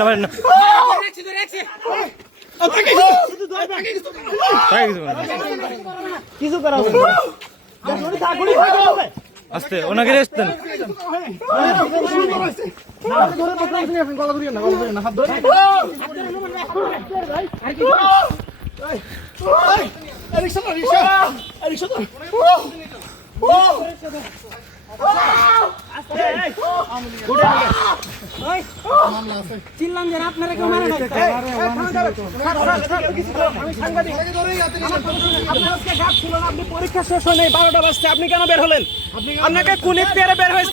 মারেন না কিছু করা আস্তে ওনাকে রেস্ট দেন। পরীক্ষা শেষ হয় নাই, 12টা বাজছে, আপনি কেন বের হলেন? আপনাকে কুলিপ পেরে বের হয়েছে।